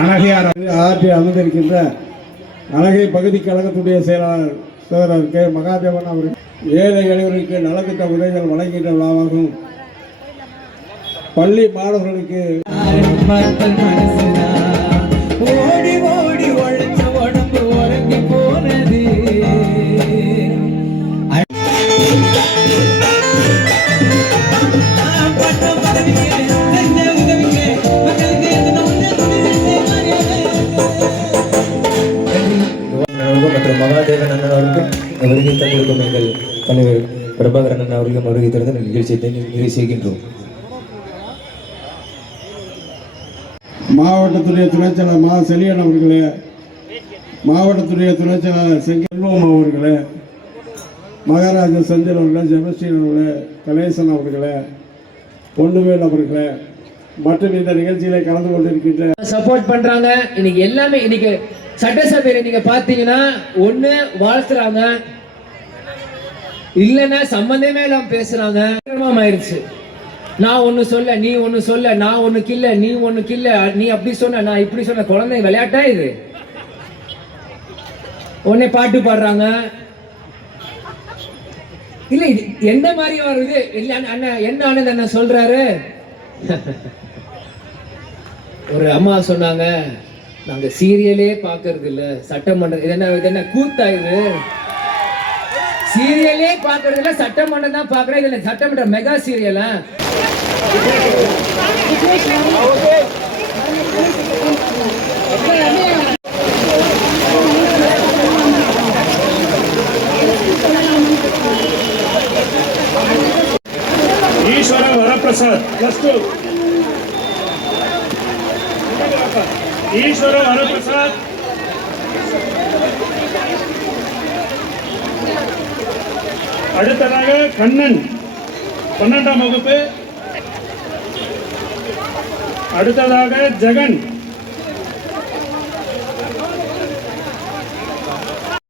அழகையார் ஆற்றி அமர்ந்திருக்கின்ற அழகை பகுதி கழகத்துடைய செயலாளர் சோதரர் கே மகாதேவன் அவர்கள் ஏழை எளியவர்களுக்கு நலத்திட்ட உதவிகள் வழங்குகின்ற விழாவாகும். பள்ளி மாணவர்களுக்கு ஓடி ஓடி உழைச்ச உடம்பு உறங்கி போனது. மற்றும் மகாதேவன் அண்ணன் அவருக்கும் வருகை தந்திருக்கும் எங்கள் தலைவர் பிரபாகரன் அண்ணன் அவர்களும் வருகை தந்து நிகழ்ச்சியை நிறைவு செய்கின்றோம். மாவட்டத்துடைய துணைச் செயலாளர் மா செலியன் அவர்களே, மாவட்டத்துடைய துணைச் செயலாளர் செங்கல்வம் அவர்களே, மகாராஜா செந்தில் அவர்களே, ஜெபஸ்ரீன் அவர்களே, கணேசன் அவர்களே, பொன்னுவேல் அவர்களே மற்றும் இந்த நிகழ்ச்சியில கலந்து கொண்டிருக்கின்ற சப்போர்ட் பண்றாங்க. இன்னைக்கு எல்லாமே இன்னைக்கு சட்டசபையில நீங்க பாத்தீங்கன்னா ஒண்ணு வாழ்த்துறாங்க, இல்லைன்னா சம்பந்தமே இல்லாம பேசுறாங்க. ஆயிருச்சு. நான் ஒண்ணு சொல்ல, நீ ஒண்ணு சொல்ல, நான் ஒண்ணு கில்ல, நீ ஒண்ணு கில்ல, நீ அப்படி சொன்ன, நான் இப்படி சொன்ன. குழந்தை விளையாட்டா இது? உடனே பாட்டு பாடுறாங்க. இல்ல இது எந்த மாதிரி வருது? இல்ல அண்ணன் என்ன ஆனந்த் அண்ணன் சொல்றாரு. ஒரு அம்மா சொன்னாங்க, நாங்க சீரியலே பாக்குறது இல்ல, சட்டமன்றம் இது என்ன கூத்தா இது? சீரியலே பாக்குறது இல்ல, சட்டமன்றம் தான் பாக்குறேன். இதுல சட்டமன்ற மெகா சீரியலா? ஈஸ்வர வரப்பிரசாத் +2. ஈஸ்வர வரப்பிரசாத் அடுத்ததாக கண்ணன் 12ஆம் வகுப்பு. அடுத்ததாக ஜெகன்